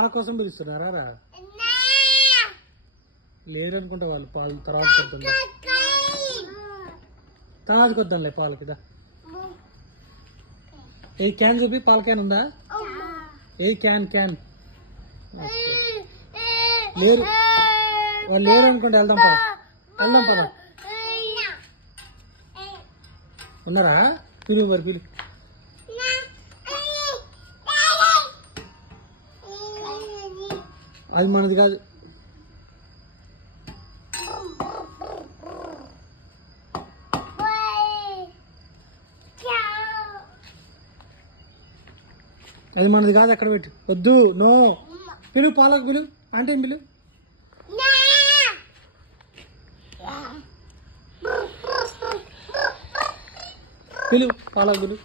పాల కోసం పిలుస్తున్నారా రా? లేరనుకుంటా వాళ్ళు. పాలు తర్వాత కొద్దాం, తర్వాత కొద్దాంలే పాలు కదా. ఏ క్యాన్ చూపి, పాల క్యాన్ ఉందా? ఏ క్యాన్ లేరు, వాళ్ళు లేరు అనుకుంటే వెళ్దాం పద. ఉన్నారా? పిలువు మరి, పిలువు. అది మనది కాదు. అది మనది కాదు, ఎక్కడ పెట్టి. వద్దు, నో. పిలువు, పాలకు పిలువు, అంటే పిలువు. పిలువు, పాలకు పిలువు.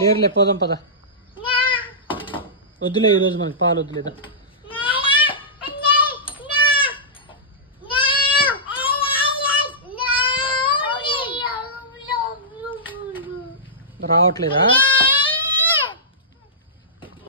లేరులే, పోదాం పద. వద్దులే, ఈరోజు మనకి పాలు వద్దులేదా. రావట్లేదా?